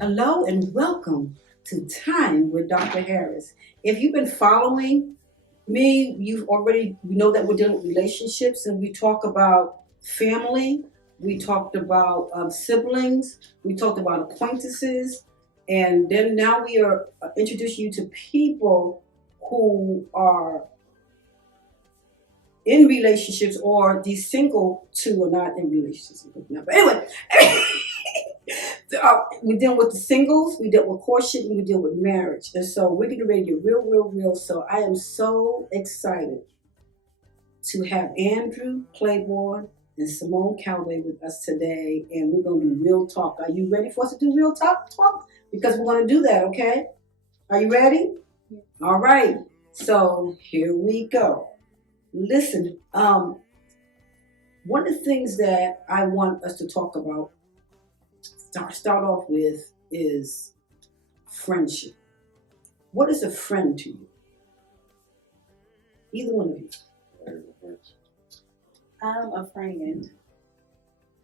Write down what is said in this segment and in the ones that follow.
Hello and welcome to Time with Dr. Harris. If you've been following me, you know that we're dealing with relationships and we talk about family, we talked about siblings, we talked about acquaintances, and then now we are introducing you to people who are in relationships or these single two are not in relationships. But anyway, we deal with the singles, we deal with courtship, and we deal with marriage. And so we're getting ready to get real. So I am so excited to have Andrew Clayborn and Cimone Calloway with us today. And we're going to do real talk. Are you ready for us to do real talk? Because we're going to do that, okay? Are you ready? Yeah. All right. So here we go. Listen, one of the things that I want us to talk about, start off with, is friendship. What is a friend to you? Either one of you. I'm a friend.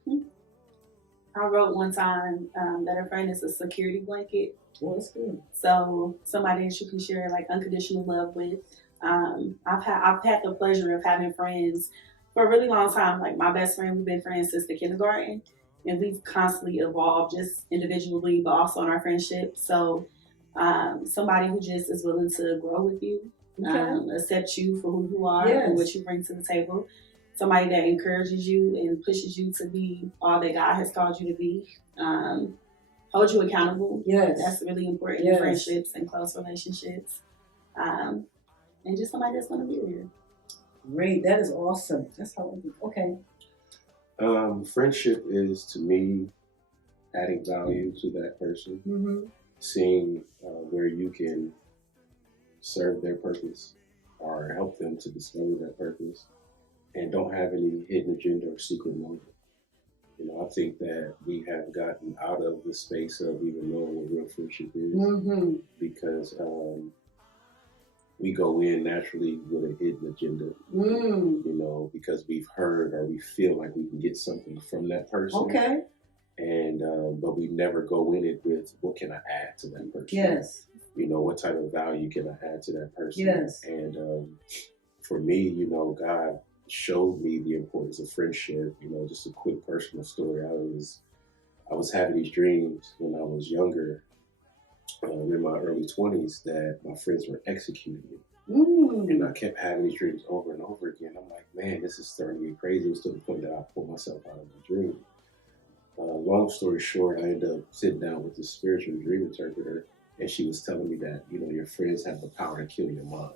I wrote one time that a friend is a security blanket. Well, that's good. So somebody that you can share like unconditional love with. I've had the pleasure of having friends for a really long time. Like my best friend, we've been friends since the kindergarten, and we've constantly evolved just individually, but also in our friendship. So somebody who just is willing to grow with you, accept you for who you are and what you bring to the table. Somebody that encourages you and pushes you to be all that God has called you to be. Hold you accountable. Yes. That's really important in friendships and close relationships. And just somebody that's going to be there. Great. That is awesome. That's how I do. Okay. Friendship is, to me, adding value to that person, seeing where you can serve their purpose or help them to discover that purpose, and don't have any hidden agenda or secret motive. You know, I think that we have gotten out of the space of even knowing what real friendship is, because we go in naturally with a hidden agenda, you know, because we've heard or we feel like we can get something from that person. Okay. And but we never go in it with, what can I add to that person? Yes. You know, what type of value can I add to that person? Yes. And for me, you know, God showed me the importance of friendship. You know, just a quick personal story. I was having these dreams when I was younger, in my early 20s, that my friends were executing me. And I kept having these dreams over and over again. I'm like, man, this is starting to get crazy. It was to the point that I pulled myself out of the dream. Long story short, I ended up sitting down with this spiritual dream interpreter, and she was telling me that, you know, your friends have the power to kill your mind.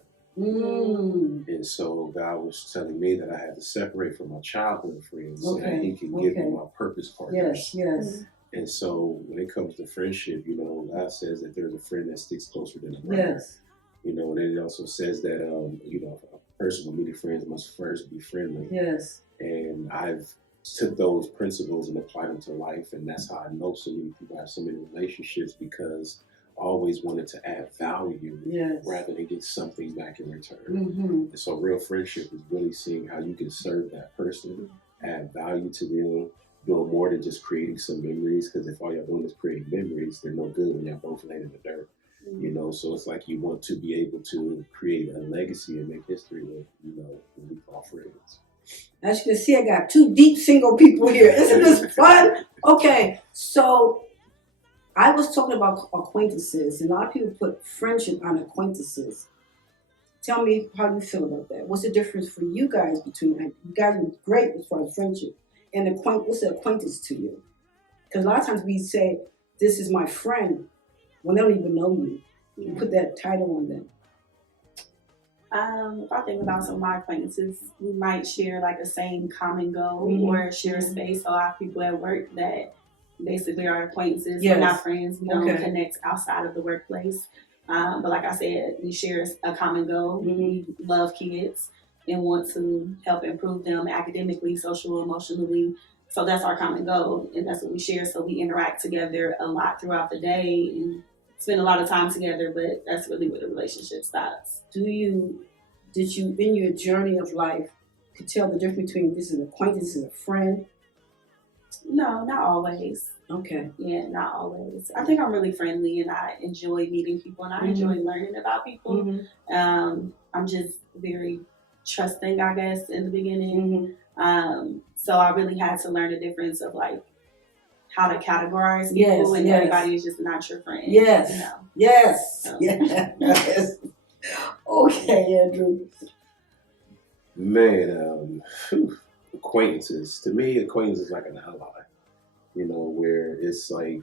And so God was telling me that I had to separate from my childhood friends so that He can give me my purpose partners. Yes. And so when it comes to friendship, you know, God says that there's a friend that sticks closer than a brother. Yes. You know, and it also says that, you know, a person with many friends must first be friendly. Yes. And I've took those principles and applied them to life. And that's how I know so many people have so many relationships, because I always wanted to add value rather than get something back in return. And so real friendship is really seeing how you can serve that person, add value to them, doing more than just creating some memories, because if all you're doing is creating memories, they're no good when you're both laying in the dirt. You know, so it's like you want to be able to create a legacy and make history with, you know, what we call friends. As you can see, I got two deep single people here. Isn't this fun? Okay, so I was talking about acquaintances, and a lot of people put friendship on acquaintances. Tell me how you feel about that. What's the difference for you guys between, you guys are great as far as friendship, and what's the acquaintance to you? Because a lot of times we say, this is my friend, when they don't even know you. You put that title on them. If I think about some of my acquaintances, we might share like a same common goal or share a space. So I have people at work that basically are acquaintances. We're not friends. We don't connect outside of the workplace. But like I said, we share a common goal. We love kids and want to help improve them academically, social, emotionally. So that's our common goal, and that's what we share. So we interact together a lot throughout the day and spend a lot of time together, but that's really where the relationship stops. Did you, in your journey of life, could tell the difference between this is an acquaintance and a friend? No, not always. Okay. Yeah, not always. I think I'm really friendly and I enjoy meeting people and I enjoy learning about people. I'm just very trusting, I guess, in the beginning. So I really had to learn the difference of like how to categorize people, and everybody is just not your friend. Yes. You know? Yes. So. Yes. Okay, Andrew. Man, acquaintances. To me, acquaintance is like an ally. You know, where it's like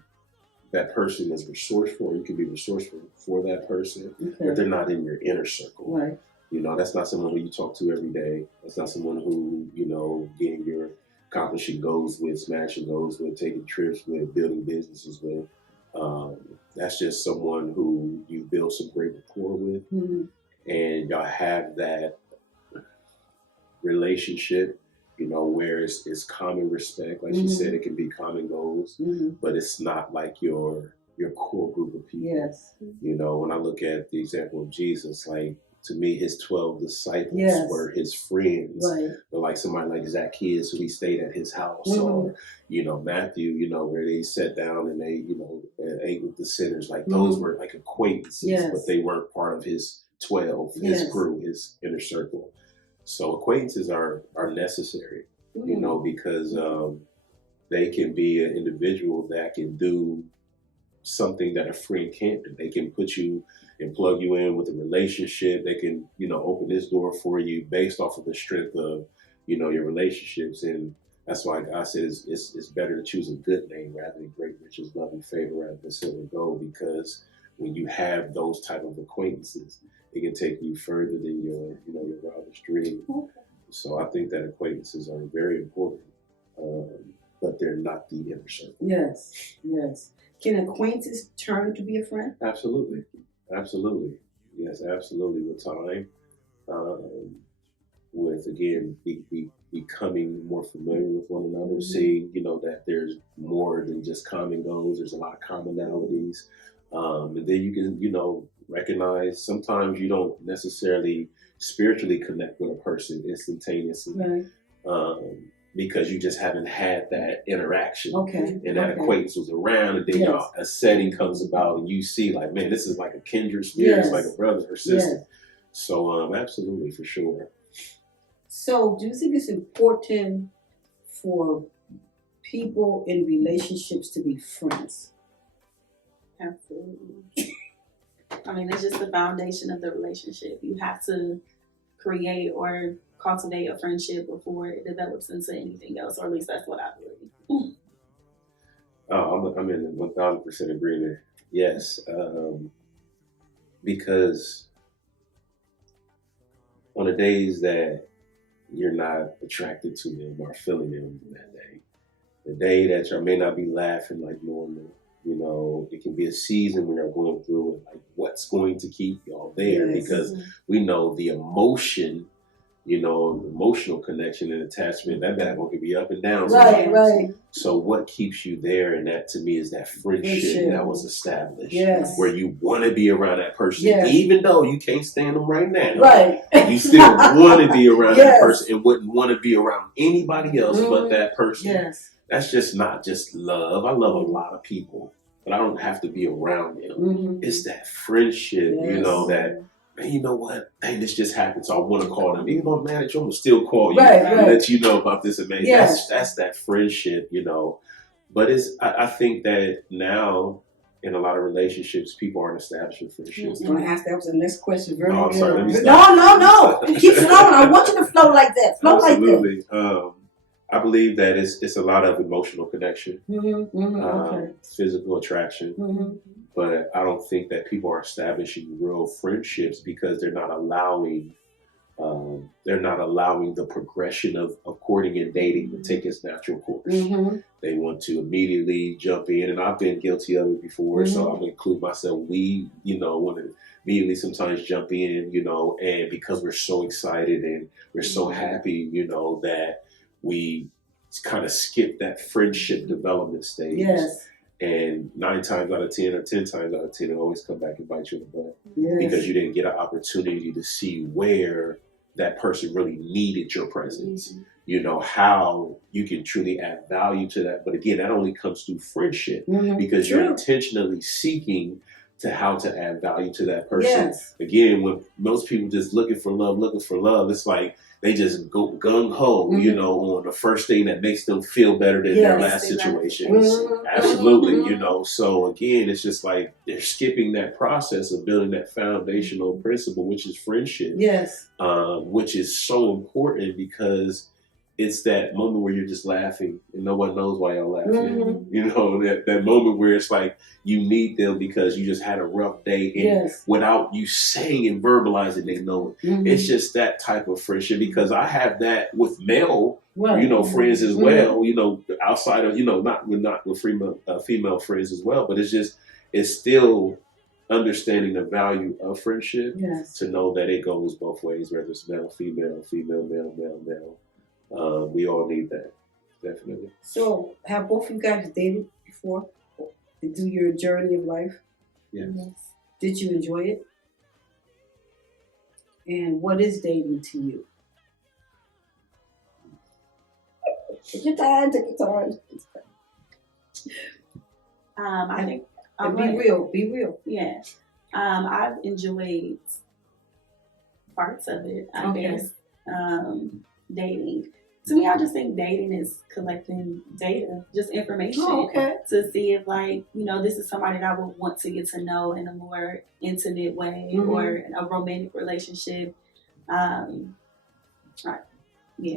that person is resourceful. You can be resourceful for that person, but they're not in your inner circle. Right. You know, that's not someone who you talk to every day. That's not someone who, you know, getting your accomplishing goals with, smashing goals with, taking trips with, building businesses with. That's just someone who you build some great rapport with, and y'all have that relationship, you know, where it's common respect. Like she said, it can be common goals, but it's not like your core group of people. Yes. You know, when I look at the example of Jesus, like, to me, his 12 disciples were his friends. Right. But like somebody like Zacchaeus, who he stayed at his house, or, you know, Matthew, you know, where they sat down and they, you know, ate with the sinners. Like those were like acquaintances, but they weren't part of his 12, his crew, his inner circle. So acquaintances are necessary, you know, because they can be an individual that can do something that a friend can't do. They can put you and plug you in with a relationship. They can, you know, open this door for you based off of the strength of, you know, your relationships. And that's why God says it's better to choose a good name rather than great riches, love, and favor rather than silver and gold, because when you have those type of acquaintances, it can take you further than your, you know, your wildest dream. So I think that acquaintances are very important, but they're not the inner circle. Yes, yes. Can acquaintances turn to be a friend? Absolutely. Absolutely. Yes, absolutely. With time, with, again, becoming more familiar with one another, seeing, you know, that there's more than just common goals. There's a lot of commonalities. And then you can, you know, recognize sometimes you don't necessarily spiritually connect with a person instantaneously. Right. Because you just haven't had that interaction. And that acquaintance was around, and then a setting comes about and you see like, man, this is like a kindred spirit, it's like a brother or sister. So absolutely, for sure. So do you think it's important for people in relationships to be friends? Absolutely. I mean, it's just the foundation of the relationship. You have to create or cultivate a friendship before it develops into anything else, or at least that's what I believe. I'm in 1,000% agreement. Yes, because on the days that you're not attracted to them or feeling them that day, the day that you may not be laughing like normal, you know, it can be a season when you're going through it, like what's going to keep y'all there, because we know the emotion, you know, emotional connection and attachment, that bad one can be up and down. Right. So what keeps you there? And that to me is that friendship that was established, where you want to be around that person, even though you can't stand them right now. Right. You still want to be around that person and wouldn't want to be around anybody else but that person. Yes. That's just not just love. I love a lot of people, but I don't have to be around them. It's that friendship, you know, that, man, you know what? Hey, this just happened, so I want to call them. Even though I'm mad at you, I'm going to still call you and let you know about this amazing. That's that friendship, you know. But I think that now, in a lot of relationships, people aren't establishing friendships. I was going to ask, that was the next question. Very good. Sorry, no. Keep flowing. I want you to flow like that. Flow Absolutely. like that. I believe that it's a lot of emotional connection, physical attraction, but I don't think that people are establishing real friendships because they're not allowing the progression of courting and dating to take its natural course. They want to immediately jump in, and I've been guilty of it before, so I'm going to include myself. We, you know, want to immediately sometimes jump in, you know, and because we're so excited and we're so happy, you know, that we kind of skip that friendship development stage. Yes. And 9 times out of 10 or 10 times out of 10, it'll always come back and bite you in the butt. Yes. Because you didn't get an opportunity to see where that person really needed your presence. You know, how you can truly add value to that. But again, that only comes through friendship because you're intentionally seeking to how to add value to that person. Yes. Again, when most people just looking for love, it's like they just go gung-ho, you know, on the first thing that makes them feel better than their last situation. Absolutely, you know. So again, it's just like they're skipping that process of building that foundational principle, which is friendship. Yes. Which is so important because it's that moment where you're just laughing and no one knows why you're laughing. You know, that moment where it's like you need them because you just had a rough day and without you saying and verbalizing, they know it. It's just that type of friendship because I have that with male, you know, friends as well, you know, outside of, you know, not with female friends as well, but it's still understanding the value of friendship to know that it goes both ways, whether it's male, female, male. We all need that, definitely. So, have both of you guys dated before? Through your journey of life? Yes. Did you enjoy it? And what is dating to you? Take your time. I think... Be real. Yeah. I've enjoyed parts of it, I guess. Dating. To me, I just think dating is collecting data, just information to see if, like, you know, this is somebody that I would want to get to know in a more intimate way or a romantic relationship. Yeah,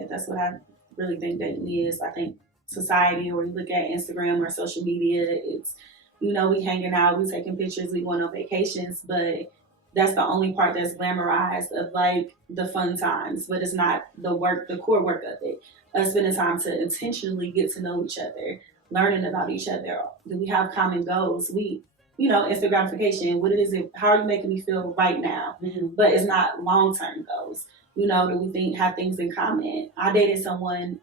that's what I really think dating is. I think society, or you look at Instagram or social media, it's, you know, we hanging out, we taking pictures, we going on vacations, but that's the only part that's glamorized of like the fun times, but it's not the work, the core work of it. Us spending time to intentionally get to know each other, learning about each other. Do we have common goals? We, you know, instant gratification. What it is, how are you making me feel right now? But it's not long-term goals. You know, do we have things in common? I dated someone,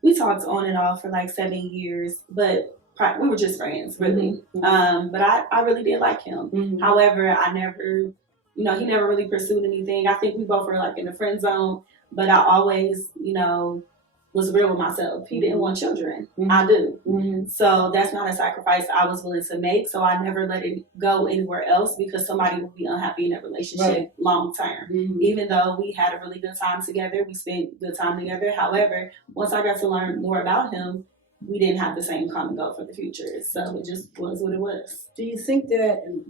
we talked on and off for like 7 years, but we were just friends, really. But I really did like him. However, I never, you know, he never really pursued anything. I think we both were like in the friend zone, but I always, you know, was real with myself. He didn't want children. I do. So that's not a sacrifice I was willing to make. So I never let it go anywhere else because somebody would be unhappy in that relationship long term. Even though we had a really good time together, we spent good time together. However, once I got to learn more about him, we didn't have the same common goal for the future. So it just was what it was. Do you think that, and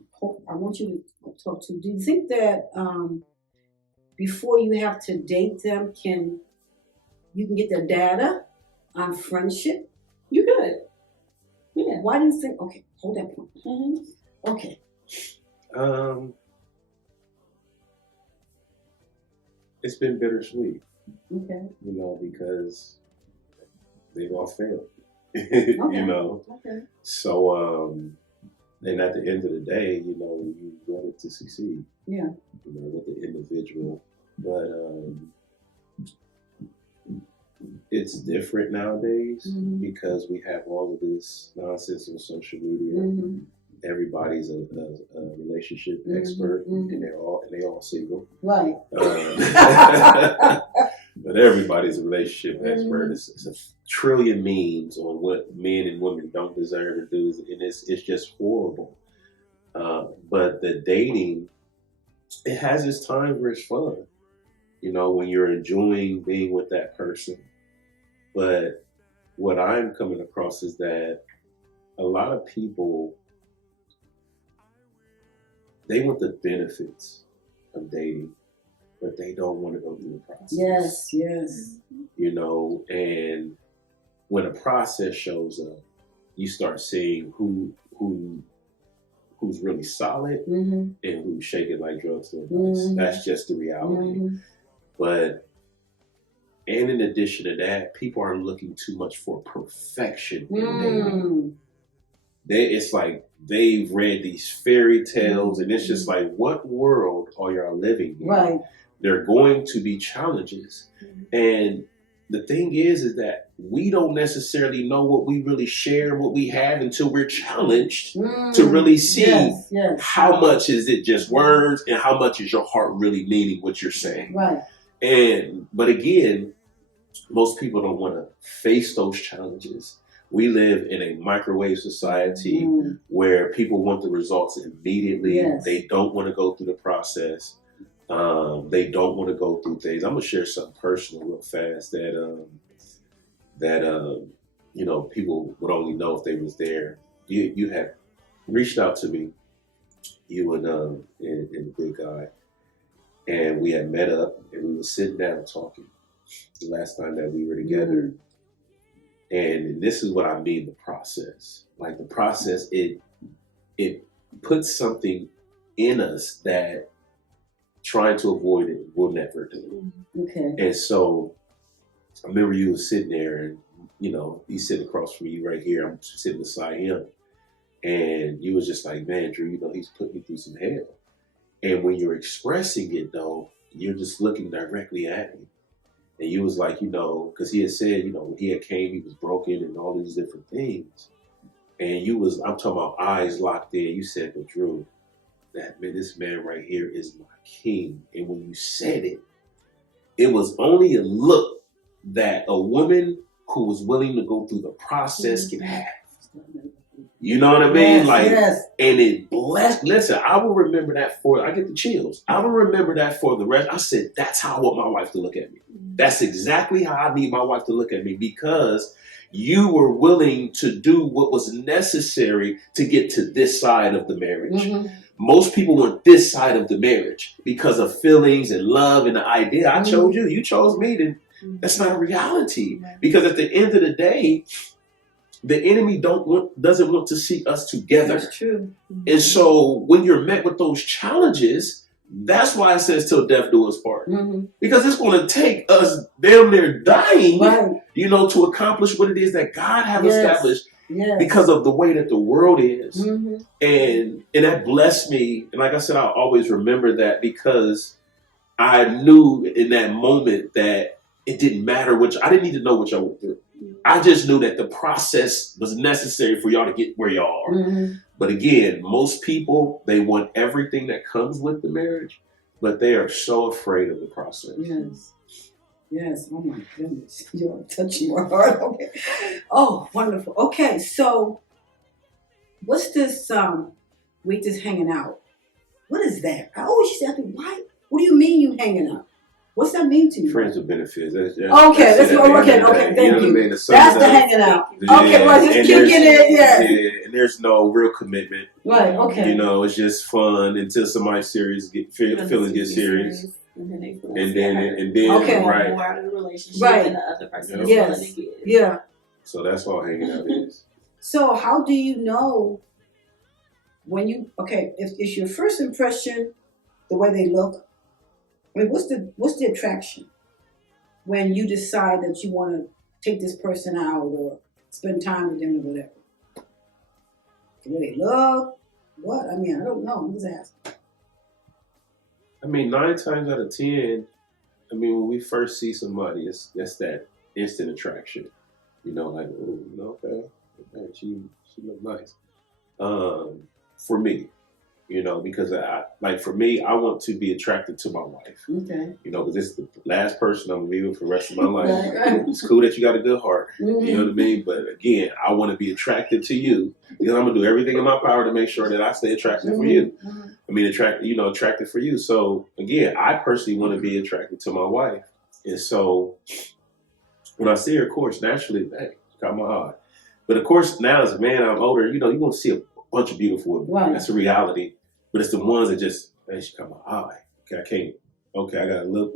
I want you to talk to, do you think that before you have to date them, you can get the data on friendship? You could. Yeah. Why do you think, okay, hold that point. Okay. It's been bittersweet. Okay. You know, because they've all failed. You know, so and at the end of the day, you know, you wanted to succeed. Yeah, you know, with the individual, but it's different nowadays because we have all of this nonsense on social media. Everybody's a relationship expert, and they're all single. Right. But everybody's a relationship expert. It's a trillion memes on what men and women don't deserve to do, and it's just horrible. But the dating, it has its time where it's fun, you know, when you're enjoying being with that person. But what I'm coming across is that a lot of people, they want the benefits of dating, but they don't want to go through the process. Yes. You know, and when a process shows up, you start seeing who's really solid and who's shaking like drugs. That's just the reality. But, and in addition to that, people are looking too much for perfection in dating. It's like they've read these fairy tales, and it's just like, what world are y'all living in? Right. There are going to be challenges, and the thing is that we don't necessarily know what we really share, what we have, until we're challenged to really see how much is it just words and how much is your heart really meaning what you're saying. Right. But again, most people don't want to face those challenges. We live in a microwave society where people want the results immediately. Yes. They don't want to go through the process. They don't want to go through things. I'm gonna share something personal real fast that people would only know if they was there. You had reached out to me, you and the big guy, and we had met up and we were sitting down talking the last time that we were together. And this is what I mean, the process. Like the process, it puts something in us that trying to avoid it will never do. Okay. And so I remember you was sitting there and, he's sitting across from you right here. I'm sitting beside him. And you was just like, man, Drew, he's put me through some hell. And when you're expressing it, though, you're just looking directly at me. And you was like, because he had said, when he had came, he was broken and all these different things. And I'm talking about eyes locked in. You said, but Drew, this man right here is my king. And when you said it, it was only a look that a woman who was willing to go through the process can have. You know what I mean? Yes. And it blessed. Listen, I will remember that I get the chills. I will remember that for the rest. I said, that's how I want my wife to look at me. That's exactly how I need my wife to look at me, because you were willing to do what was necessary to get to this side of the marriage. Most people want this side of the marriage because of feelings and love and the idea. I chose you. You chose me. Then that's not a reality. Because at the end of the day, the enemy doesn't want to see us together. That's true. And so when you're met with those challenges, that's why it says till death do us part. Because it's going to take us damn near dying, to accomplish what it is that God has established. Because of the way that the world is. And that blessed me. And like I said, I'll always remember that, because I knew in that moment that it didn't matter I didn't need to know what y'all went through. I just knew that the process was necessary for y'all to get where y'all are. But again, most people, they want everything that comes with the marriage, but they are so afraid of the process. Yes. Oh my goodness. You're touching my heart. Okay. Oh, wonderful. Okay. So what's this, we just hanging out? What is that? I always used to ask me, why? What do you mean you hanging out? What's that mean to you? Friends with benefits. Okay, thank you. That's the hanging out. Okay, well, just kicking it, and there's no real commitment. Right, okay. It's just fun until somebody's feelings get serious. And then okay. Right. More out of the relationship than the other person is willing to give. Yeah. So that's all hanging out is. So how do you know when if it's your first impression, the way they look? I mean, what's the attraction when you decide that you want to take this person out or spend time with them or whatever? The way they look? What? I mean, I don't know. I'm just asking. I mean, 9 times out of 10, when we first see somebody, that's that instant attraction. Like, oh, okay, man, she look nice. For me. Because for me, I want to be attracted to my wife. Okay. Because this is the last person I'm going to be with for the rest of my life. Right. It's cool that you got a good heart. You know what I mean? But again, I want to be attracted to you, because I'm going to do everything in my power to make sure that I stay attracted for you. Attracted for you. So again, I personally want to be attracted to my wife. And so when I see her, of course, naturally, hey, got my heart. But of course, now as a man, I'm older, you want to see a bunch of beautiful women. Right. That's a reality. But it's the ones that just, hey, she got my eye. Okay, I can't. Okay, I got a look.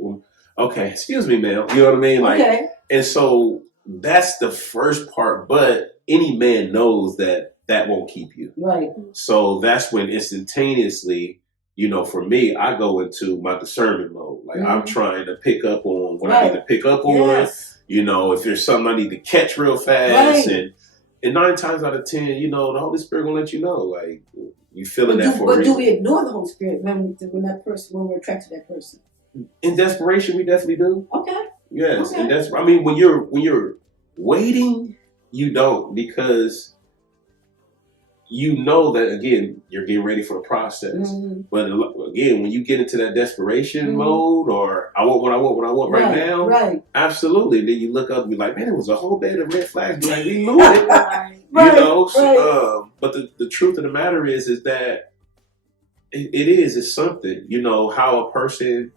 Okay, excuse me, ma'am. You know what I mean? Okay. And so that's the first part. But any man knows that won't keep you. Right. So that's when instantaneously, for me, I go into my discernment mode. Like I'm trying to pick up on what I need to pick up on. If there's something I need to catch real fast. And 9 times out of 10, the Holy Spirit gonna let you know, like you feeling that for a reason. But do we ignore the Holy Spirit when we're attracted to that person? In desperation, we definitely do. Okay. Yes, okay. And that's, I mean, when you're waiting, you don't, because you know that, again, you're getting ready for the process. Mm-hmm. But again, when you get into that desperation mode, or I want what I want right now, right? Absolutely. Then you look up and be like, man, it was a whole bed of red flags. Be like, we knew it, right. You know. So, but the truth of the matter is that it's something. You know how a person.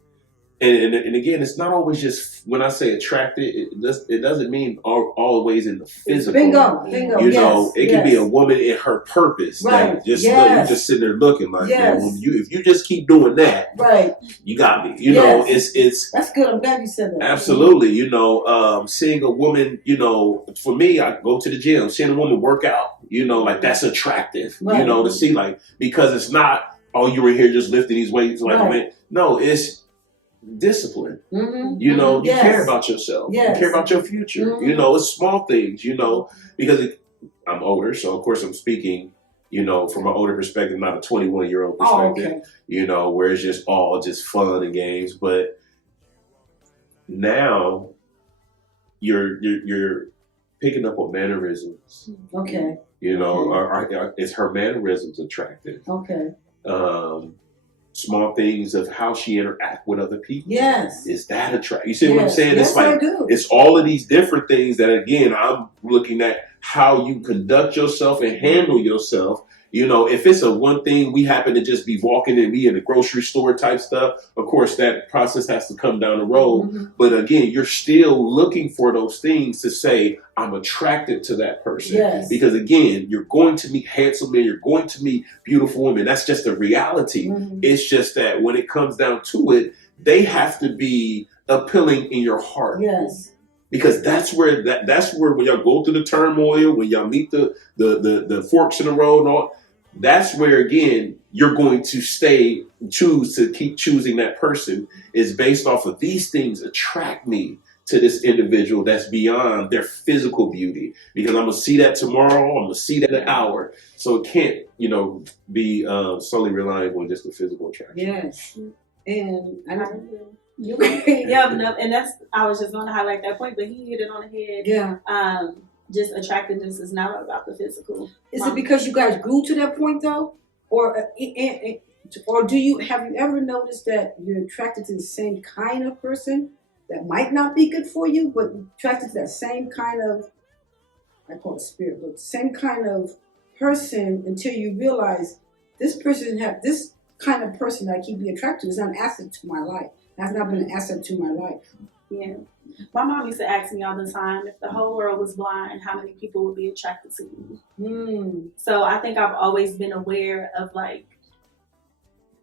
And again, it's not always just, when I say attracted, it doesn't mean always in the physical. Bingo. You know, it can be a woman in her purpose. Right. That just you just sitting there looking like, man, if you just keep doing that, right, you got me. You know, it's that's good. I'm glad you said that. Absolutely. You know, seeing a woman, you know, for me, I go to the gym, seeing a woman work out, you know, like that's attractive. Right. You know, to see, like, because it's not, oh, you were here just lifting these weights like, man. No, it's discipline. Mm-hmm. You know, you care about yourself. Yes. You care about your future. Mm-hmm. You know, it's small things, you know, because I'm older, so of course I'm speaking, you know, from an older perspective, not a 21-year-old perspective, you know, where it's just all just fun and games. But now you're picking up on mannerisms. Okay. You know, is her mannerisms attractive? Okay. Small things of how she interact with other people. Yes. Is that attractive? You see what I'm saying? Yes, it's like, it's all of these different things that, again, I'm looking at how you conduct yourself and handle yourself. You know, if it's a one thing, we happen to just be walking and be in a grocery store type stuff, of course, that process has to come down the road. Mm-hmm. But again, you're still looking for those things to say, I'm attracted to that person. Yes. Because again, you're going to meet handsome men, you're going to meet beautiful women. That's just the reality. Mm-hmm. It's just that when it comes down to it, they have to be appealing in your heart. Yes. Because that's where when y'all go through the turmoil, when y'all meet the forks in the road and all, that's where, again, you're going to choose to keep choosing that person, is based off of these things attract me to this individual that's beyond their physical beauty. Because I'm going to see that tomorrow, I'm going to see that in an hour. So it can't, you know, be solely reliant on just the physical attraction. Yes. And I don't and that's, I was just going to highlight that point, but he hit it on the head. Yeah. Just attractiveness is not about the physical. Is it because you guys grew to that point though, or have you ever noticed that you're attracted to the same kind of person that might not be good for you, but attracted to that same kind of, I call it spirit, but same kind of person until you realize this kind of person that I keep being attracted to is not an asset to my life. Has not been an asset to my life. Yeah. My mom used to ask me all the time, if the whole world was blind, how many people would be attracted to you? Mm. So I think I've always been aware of, like,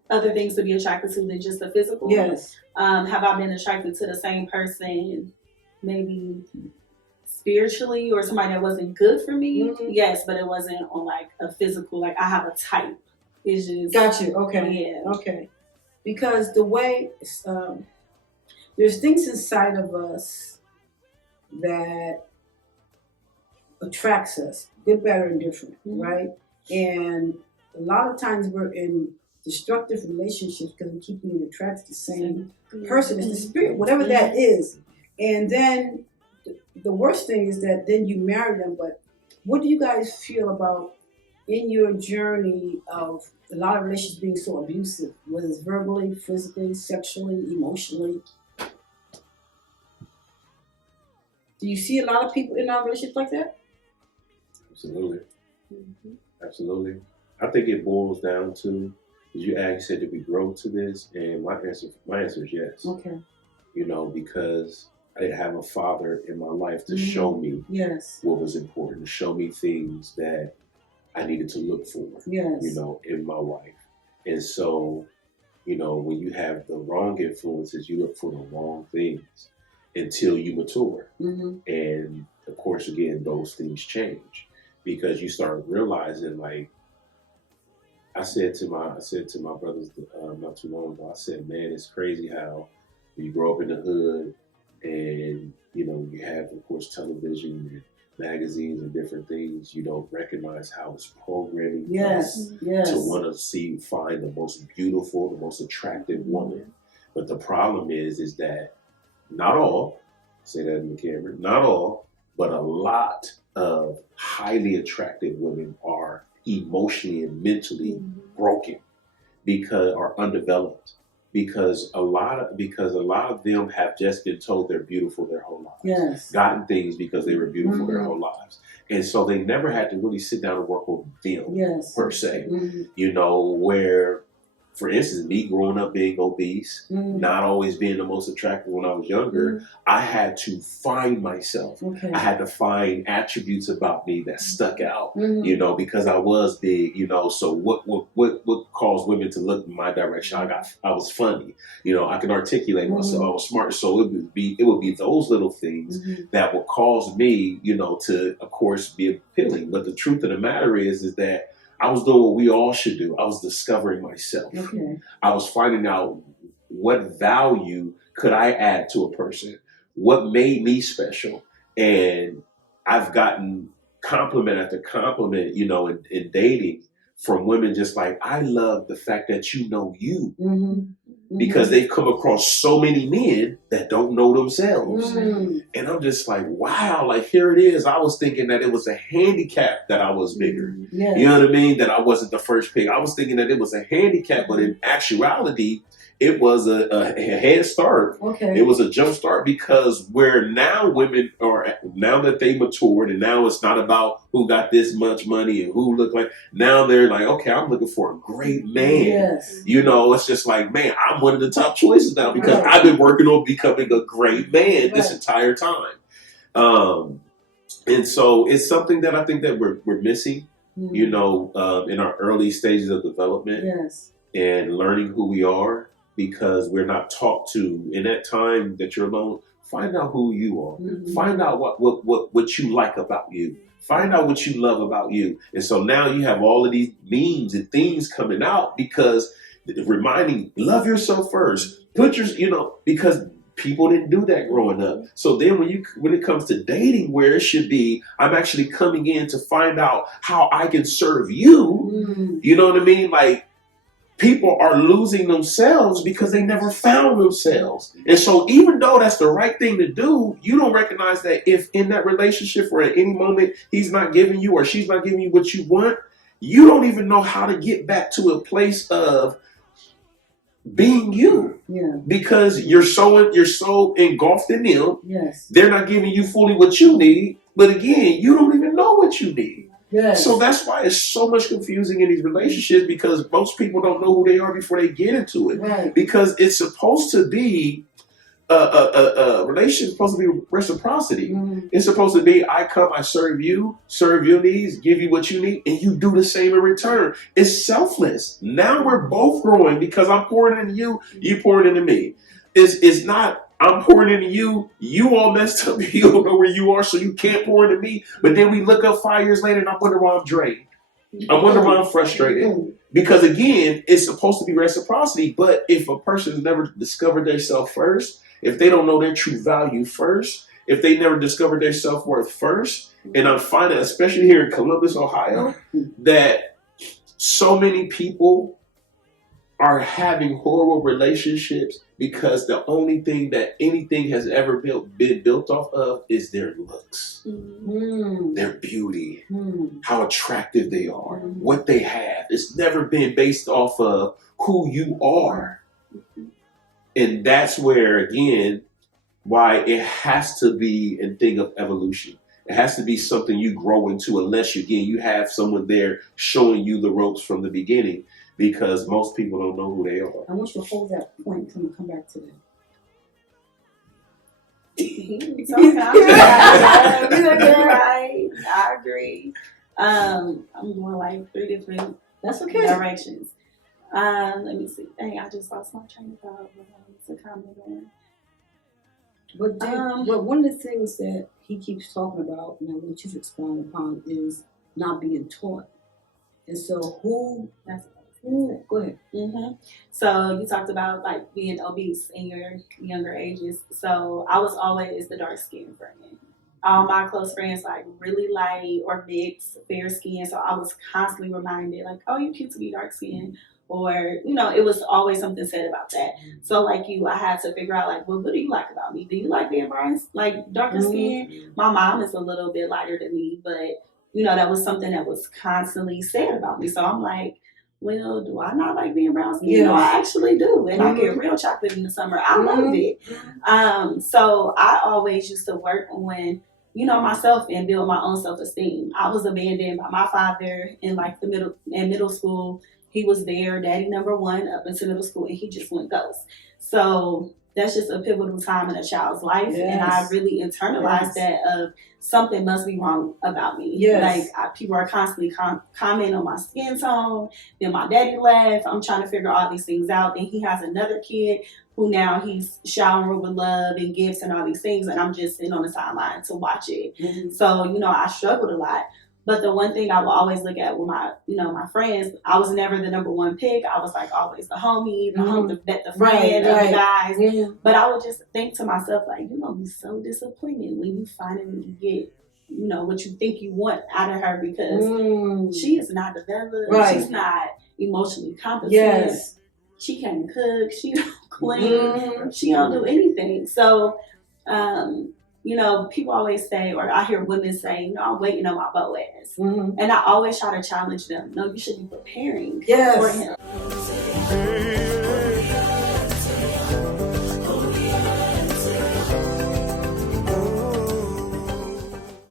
other things to be attracted to than just the physical. Yes. Have I been attracted to the same person maybe spiritually, or somebody that wasn't good for me? Mm-hmm. Yes, but it wasn't on, like, a physical, like, I have a type. It's just... Got you. Okay. Yeah. Okay. Because the way... there's things inside of us that attracts us, good, better, and different, mm-hmm. right? And a lot of times we're in destructive relationships because we keep being attracted to the same person. It's the spirit, whatever that is. And then the worst thing is that then you marry them. But what do you guys feel about in your journey of a lot of relationships being so abusive, whether it's verbally, physically, sexually, emotionally? Do you see a lot of people in our relationships like that? Absolutely. Mm-hmm. Absolutely. I think it boils down to, as you said, did we grow to this? And my answer is yes. Okay. You know, because I didn't have a father in my life to mm-hmm. show me what was important, to show me things that I needed to look for, you know, in my wife. And so, you know, when you have the wrong influences, you look for the wrong things until you mature. Mm-hmm. And of course, again, those things change because you start realizing, like, I said to my brothers not too long ago, I said, man, it's crazy how you grow up in the hood and, you know, you have, of course, television and magazines and different things. You don't recognize how it's programming us to want to find the most beautiful, the most attractive woman. But the problem is that not all, say that in the camera, not all, but a lot of highly attractive women are emotionally and mentally broken because are undeveloped because a lot of them have just been told they're beautiful their whole lives. Yes. Gotten things because they were beautiful their whole lives. And so they never had to really sit down and work on them per se. You know, where for instance, me growing up being obese, not always being the most attractive when I was younger, I had to find myself. I had to find attributes about me that stuck out, you know, because I was big, you know. So what caused women to look in my direction? I was funny, you know. I could articulate myself. I was smart. So it would be those little things that would cause me, you know, to of course be appealing. But the truth of the matter is that I was doing what we all should do. I was discovering myself. I was finding out what value could I add to a person, what made me special. And I've gotten compliment after compliment, you know, in dating from women just like, I love the fact that you know you. Because they've come across so many men that don't know themselves. And I'm just like, wow, like here it is. I was thinking that it was a handicap that I was bigger. You know what I mean? That I wasn't the first pick. I was thinking that it was a handicap, but in actuality, it was a head start. It was a jump start because where now women are, now that they matured and now it's not about who got this much money and who look like, now they're like, okay, I'm looking for a great man. You know, it's just like, man, I'm one of the top choices now because I've been working on becoming a great man this entire time. And so it's something that I think that we're missing, you know, in our early stages of development and learning who we are. Because we're not taught to, in that time that you're alone, find out who you are. Find out what you like about you. Find out what you love about you. And so now you have all of these memes and things coming out because reminding, love yourself first. Put your, you know, because people didn't do that growing up. So then when it comes to dating, where it should be, I'm actually coming in to find out how I can serve you. You know what I mean? Like, people are losing themselves because they never found themselves. And so even though that's the right thing to do, you don't recognize that if in that relationship or at any moment he's not giving you or she's not giving you what you want, you don't even know how to get back to a place of being you. Because you're so engulfed in them. They're not giving you fully what you need. But again, you don't even know what you need. So that's why it's so much confusing in these relationships because most people don't know who they are before they get into it. Because it's supposed to be a relationship is supposed to be reciprocity. It's supposed to be I come, I serve your needs, give you what you need, and you do the same in return. It's selfless. Now we're both growing because I'm pouring into you, you pouring into me. It's not I'm pouring into you, you all messed up, you don't know where you are, so you can't pour into me. But then we look up 5 years later and I wonder why I'm drained. I wonder why I'm frustrated. Because again, it's supposed to be reciprocity, but if a person's never discovered themselves first, if they don't know their true value first, if they never discovered their self-worth first, and I'm finding, especially here in Columbus, Ohio, that so many people are having horrible relationships because the only thing that anything has ever been built off of is their looks, their beauty, how attractive they are, what they have. It's never been based off of who you are. And that's where, again, why it has to be a thing of evolution. It has to be something you grow into unless, you have someone there showing you the ropes from the beginning. Because most people don't know who they are. I want you to hold that point and come back to that. Right. I agree. I'm going like 3 different directions. Let me see. Dang, I just lost my train of thought. It's a comment on. But one of the things that he keeps talking about, and I want you to expound upon, is not being taught. And so go ahead. So you talked about like being obese in your younger ages. So I was always the dark skinned friend. All my close friends like really light or mixed, fair skin. So I was constantly reminded like, oh, you're cute to be dark skinned. or, you know, it was always something said about that. So like you, I had to figure out like, well, what do you like about me? Do you like being brown, like darker skin? My mom is a little bit lighter than me, but you know, that was something that was constantly said about me. So I'm like, well, do I not like being brown skin? No, I actually do. And I get real chocolate in the summer. I love it. So I always used to work on, you know, myself and build my own self-esteem. I was abandoned by my father in like middle school. He was there, daddy number one, up into middle school, and he just went ghost. So that's just a pivotal time in a child's life. And I really internalized that of something must be wrong about me. Like people are constantly commenting on my skin tone. Then my daddy left. I'm trying to figure all these things out. Then he has another kid who now he's showering with love and gifts and all these things. And I'm just sitting on the sideline to watch it. So, you know, I struggled a lot. But the one thing I will always look at with my, you know, my friends, I was never the number one pick. I was like always the homie, the friend of the guys. But I would just think to myself, like, you're going to be so disappointed when you finally get, you know, what you think you want out of her, because she is not developed. She's not emotionally competent. She can't cook. She don't clean. She don't do anything. So, you know, people always say, or I hear women say, you know, I'm waiting on my Boaz. And I always try to challenge them. No, you should be preparing for him.